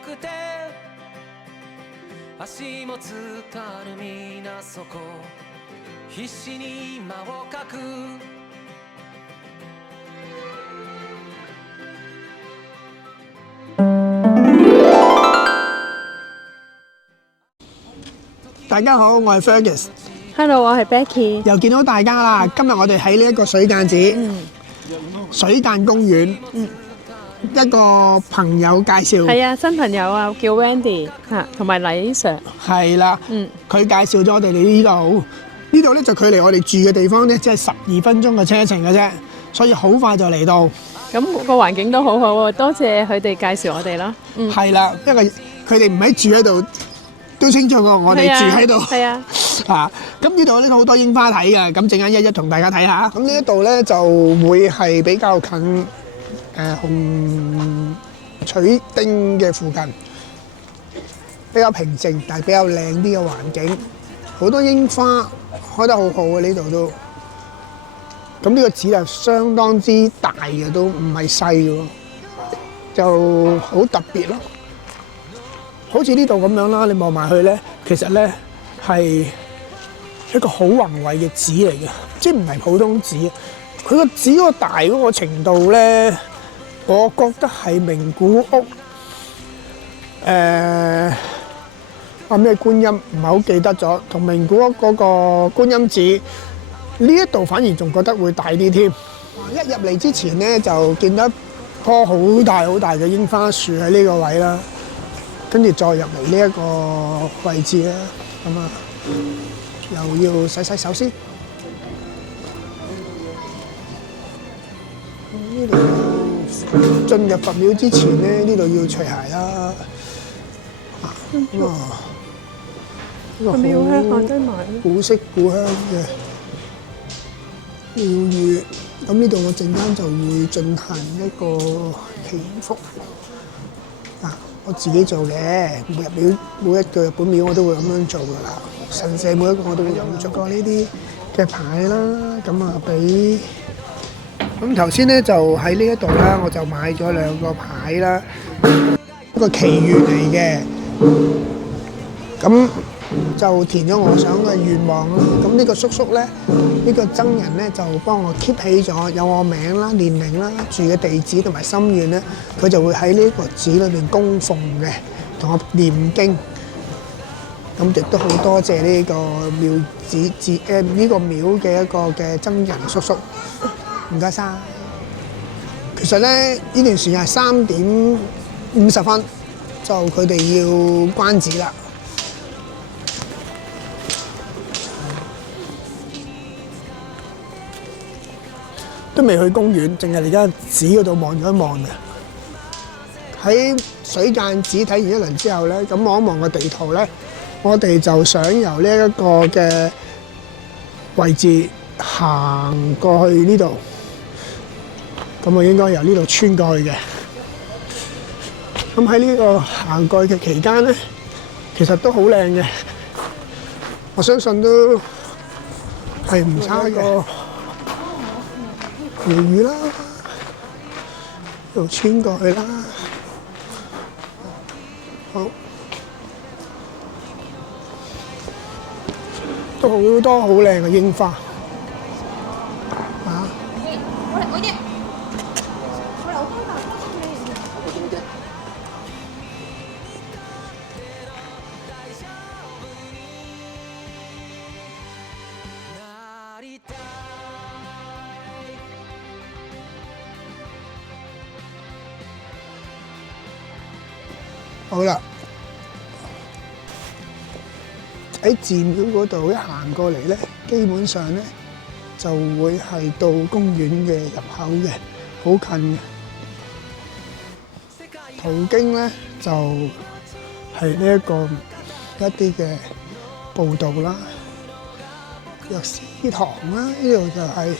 くて足もつかぬ皆そこ必死に間をかく大家好，我係 Fergus。Hello， 我係 Becky。又見到大家啦！今日我哋喺呢一個水間寺、水間公園，一個朋友介紹。係啊，新朋友啊，叫 Wendy 嚇，同埋黎 Sir。係啦，佢介紹咗我哋嚟呢度。呢度咧就距離我哋住嘅地方咧，即係12分鐘嘅車程嘅啫，所以好快就嚟到。咁個環境都好好喎，多謝佢哋介紹我哋啦。係啦，因為佢哋唔喺住喺度。都清楚過我哋住喺度，係啊，咁呢度咧好多櫻花睇嘅，咁陣間一一同大家睇下。咁呢一度咧就會係比較近紅取丁嘅附近，比較平靜，但係比較靚啲嘅環境，好多櫻花開得好好嘅呢度都。咁呢個寺就相當之大嘅，都唔係細嘅喎，就好特別咯。好似呢度咁樣啦，你望埋去咧，其實咧係一個好宏偉嘅寺嚟嘅，即係唔係普通寺。佢個寺嗰個大嗰個程度咧，我覺得係名古屋咩觀音唔係好記得咗，同名古屋嗰個觀音寺呢一度反而仲覺得會大啲添。一入嚟之前咧就見到一棵好大好大嘅櫻花樹喺呢個位啦。跟住再入嚟呢一個位置啦，咁啊又要洗洗手先。呢度進入佛廟之前咧，呢度要除鞋啦。呢個好古色古香嘅廟宇，咁呢度我陣間就會進行一個祈福。我自己做嘅，每日廟每一個日本廟我都會咁樣做噶啦。神社每一個我都會有做過呢啲嘅牌啦。咁啊俾咁頭先咧就喺呢一度啦，我就買咗2個牌啦，一個祈願嚟嘅。咁就填咗我想嘅願望啦。咁呢個叔叔咧，呢個僧人咧就幫我 keep 起咗，有我名啦、年齡啦、住嘅地址同埋心願咧，佢就會喺呢個寺裏邊供奉嘅，同我念經。咁亦都好多謝呢個廟寺呢個廟嘅一個嘅僧人叔叔，唔該晒。其實咧呢段時間係3點50分，就佢哋要關寺啦。都未去公園，淨係而家寺嗰度望咗一望嘅。喺水間寺睇完一輪之後咧，咁望一望個地圖咧，我哋就想由呢一個嘅位置行過去呢度。咁我應該由呢度穿過去嘅。咁喺呢個行過去嘅期間咧，其實都好靚嘅。我相信都係唔差嘅。廟宇啦，一路穿過去啦，好，都好多好靚嘅櫻花，啊！好啦，喺寺廟嗰度一行過嚟咧，基本上咧就會係到公園嘅入口嘅，好近嘅。途經咧就係呢一個一啲嘅步道啦、藥師堂啦，呢度就係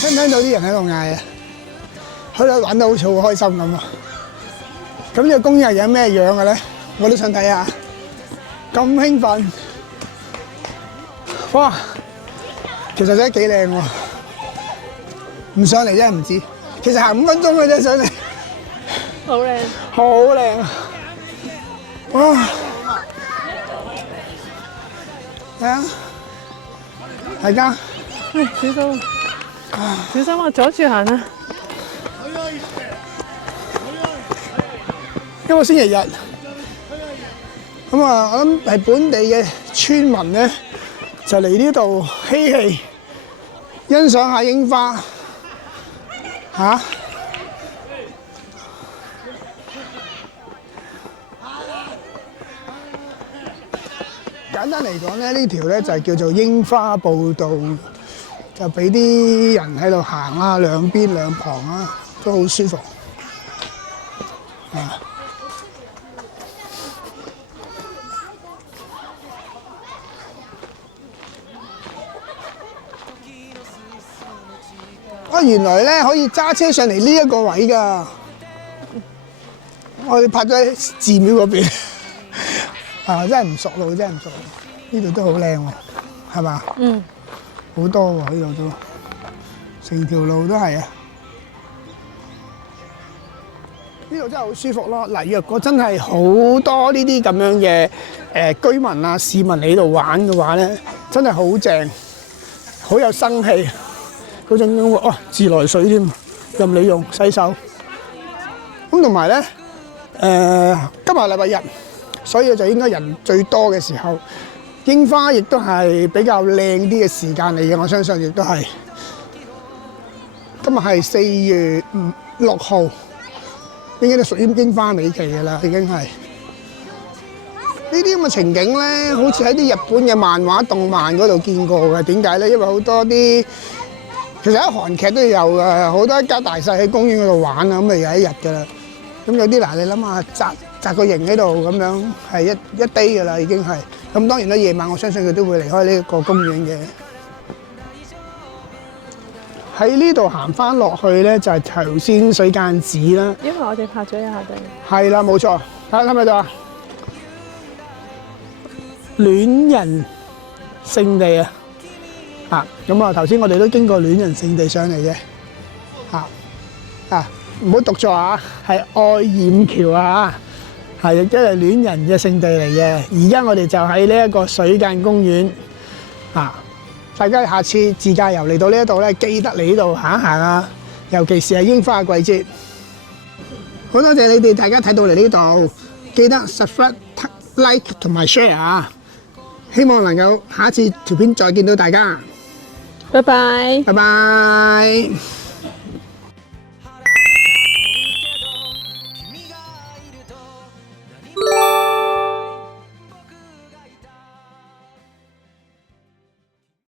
聽唔聽到啲人喺度嗌啊？佢哋玩得好似好開心咁啊！咁呢個公園係有咩樣嘅咧？我都想睇下。咁興奮，哇！其實真係幾靚喎。唔上嚟真係唔知。其實行5分鐘嘅啫，上嚟。好靚。好靚啊！哇！係啊，大家喂，小心啊！小心啊，阻住行啊！因為星期日，咁啊，我諗係本地嘅村民咧，就嚟呢度嬉戲，欣賞下櫻花嚇。簡單嚟講咧，呢條咧就係叫做櫻花步道，就俾啲人喺度行啊，兩邊兩旁啊，都好舒服啊！原來咧可以揸車上嚟呢一個位㗎，我哋拍咗喺寺廟嗰邊。啊！真係唔熟路，真係唔熟路。呢度都好靚喎，係嘛？嗯。好多喎，呢度都，成條路都係啊！呢度真係好舒服咯。嗱，若果真係好多呢啲咁樣嘅居民啊、市民嚟度玩嘅話咧，真係好正，好有生氣。嗰種哇，自來水添，任你用洗手。咁同埋咧，今日禮拜日。所以就應該人最多嘅時候，櫻花亦都係比較靚啲嘅時間嚟嘅，我相信亦都係。今日係4月6號，應該都屬於櫻花美期嘅啦，已經係。呢啲咁嘅情景咧，好似喺啲日本嘅漫畫、動漫嗰度見過嘅。點解咧？因為好多啲，其實喺韓劇都有嘅，好多一家大細喺公園嗰度玩啊，咁咪有一日㗎啦。咁有啲嗱，你諗下紮個營喺度咁樣，係一 day 㗎啦，已經係。咁當然啦，夜晚我相信佢都會離開呢個公園嘅。喺呢度行翻落去咧，就係頭先水間子啦。因為我哋拍咗一下地。係啦，冇錯。睇唔睇到啊？戀人聖地啊！咁啊，頭先我哋都經過戀人聖地上嚟嘅。唔好讀錯啊！係愛染橋啊！係即係戀人嘅聖地嚟嘅。而家我哋就喺呢一個水間公園大家下次自駕遊嚟到呢一度咧，記得嚟呢度行一行啊！尤其是係櫻花嘅季節。好多謝你哋大家睇到嚟呢度，記得 subscribe、like 同埋 share 啊！希望能夠下一次條片再見到大家。拜拜。拜拜。